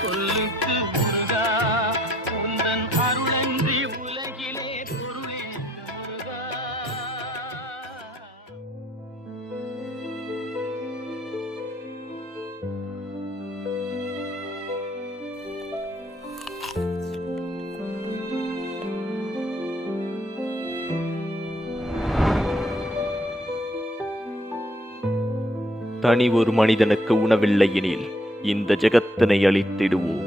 சொல்லுக்கு முருகா உந்தன் அருளன்றி உலகிலே பொருளே முருகா. தனி ஒரு மனிதனுக்கு உணவில்லை எனில் இந்த ஜெகத்தினை அழித்திடுவோம்.